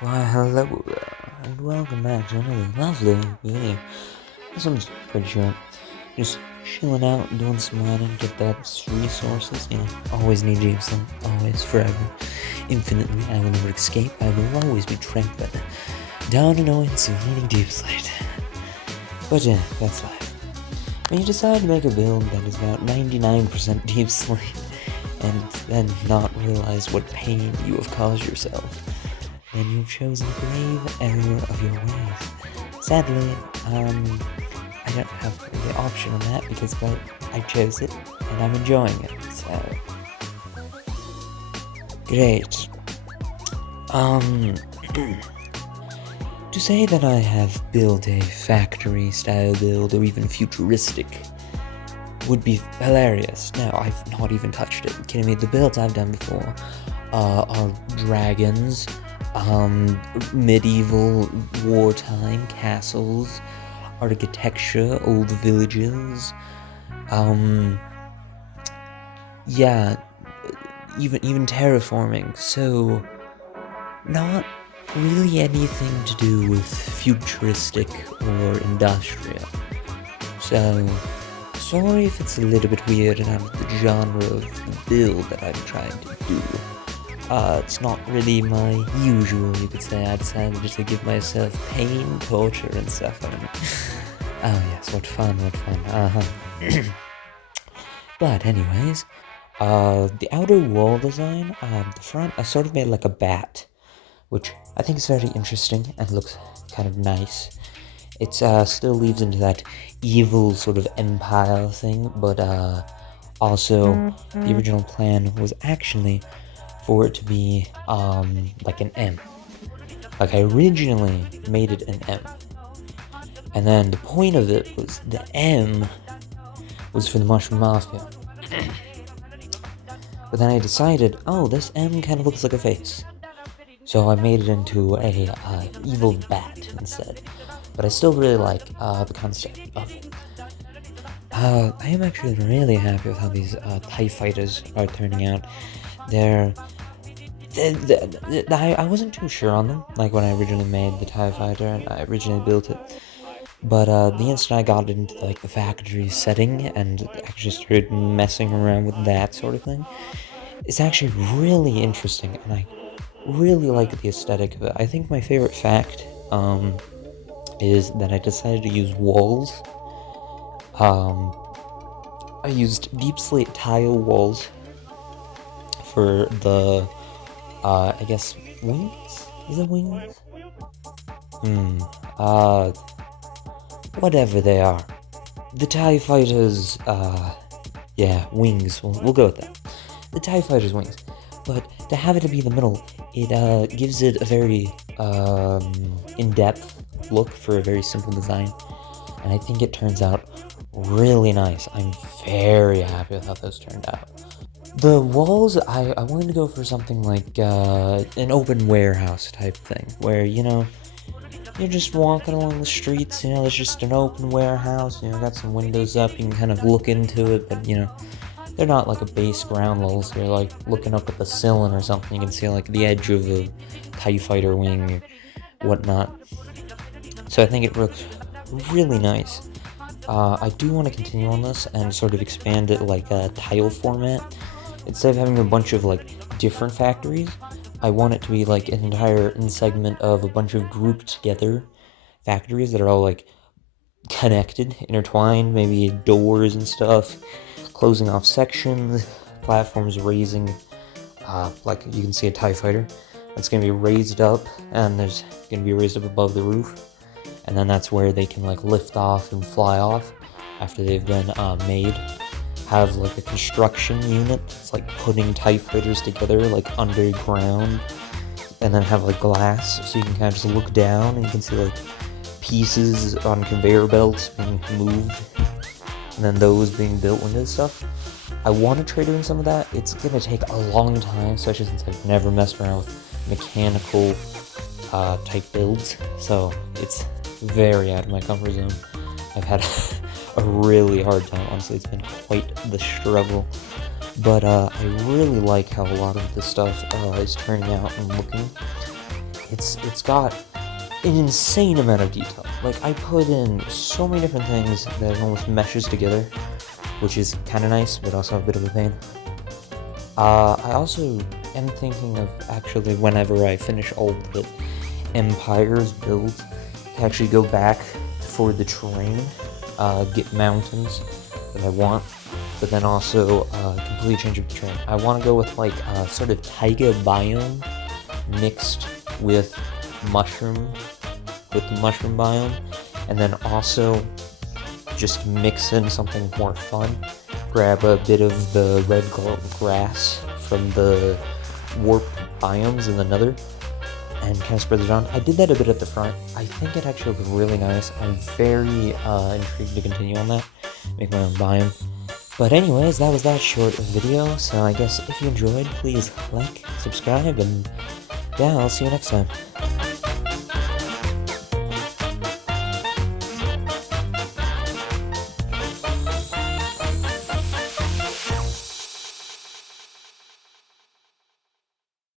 Why, hello there, and welcome back to another lovely video. This one's pretty short. Just chilling out, doing some mining, get that resources, always need Jameson, always, forever, infinitely. I will never escape, I will always be trapped by the down annoyance of needing deep slate. But yeah, that's life. When you decide to make a build that is about 99% deep slate, and then not realize what pain you have caused yourself, then you've chosen a grave error of your ways. Sadly, I don't have the option on that because, well, I chose it, and I'm enjoying it, so... Great. To say that I have built a factory-style build, or even futuristic, would be hilarious. No, I've not even touched it. Kidding me? The builds I've done before are dragons, medieval wartime castles, architecture, old villages, yeah, even terraforming, so not really anything to do with futuristic or industrial. So, sorry if it's a little bit weird and out of the genre of the build that I'm trying to do. It's not really my usual, you could say. I decided just to give myself pain, torture, and suffering. Oh yes, what fun, But anyways, the outer wall design, the front, I sort of made like a bat, which I think is very interesting and looks kind of nice. It still leaves into that evil sort of empire thing, but also the original plan was actually for it to be like an M. Like I originally made it an M. And then the point of it was the M was for the Mushroom Mafia. But then I decided, oh, this M kind of looks like a face. So I made it into a evil bat instead. But I still really like the concept of it. I am actually really happy with how these TIE fighters are turning out. I wasn't too sure on them, like when I originally made the TIE fighter and I originally built it. But the instant I got into like the factory setting and actually started messing around with that sort of thing, it's actually really interesting, and I really like the aesthetic of it. I think my favorite fact is that I decided to use walls. I used deep slate tile walls for the I guess wings? Is it wings? Whatever they are. The TIE Fighters, yeah, wings, we'll go with that. The TIE Fighters' wings. But to have it to be the middle, it gives it a very in-depth look for a very simple design. And I think it turns out really nice. I'm very happy with how those turned out. The walls, I wanted to go for something like an open warehouse type thing, where, you're just walking along the streets, there's just an open warehouse, got some windows up, you can kind of look into it, but, they're not like a base ground level, so you're like looking up at the ceiling or something, you can see like the edge of a TIE fighter wing or whatnot. So I think it looks really nice. I do want to continue on this and sort of expand it like a tile format. Instead of having a bunch of like different factories, I want it to be like an entire segment of a bunch of grouped together factories that are all like connected, intertwined, maybe doors and stuff, closing off sections, platforms raising, like you can see a TIE fighter that's going to be raised up, and there's going to be raised up above the roof, and then that's where they can like lift off and fly off after they've been made. Have like a construction unit that's like putting TIE fighters together like underground, and then have like glass so you can kind of just look down and you can see like pieces on conveyor belts being moved, and then those being built into stuff. I want to try doing some of that. It's gonna take a long time, especially since I've never messed around with mechanical type builds, so it's very out of my comfort zone. I've had a really hard time, honestly. It's been quite the struggle, but I really like how a lot of this stuff is turning out and looking. it's got an insane amount of detail. Like, I put in so many different things that it almost meshes together, which is kind of nice, but also a bit of a pain. I also am thinking of actually, whenever I finish all the Empire's build, to actually go back for the terrain, get mountains that I want, but then also completely change up the terrain. I want to go with like a sort of taiga biome mixed with the mushroom biome, and then also just mix in something more fun. Grab a bit of the red grass from the warp biomes in the nether, and kind of spread it on. I did that a bit at the front. I think it actually looked really nice. I'm very intrigued to continue on that, make my own biome. But anyways, that was that short video, so I guess if you enjoyed, please like, subscribe, and yeah, I'll see you next time.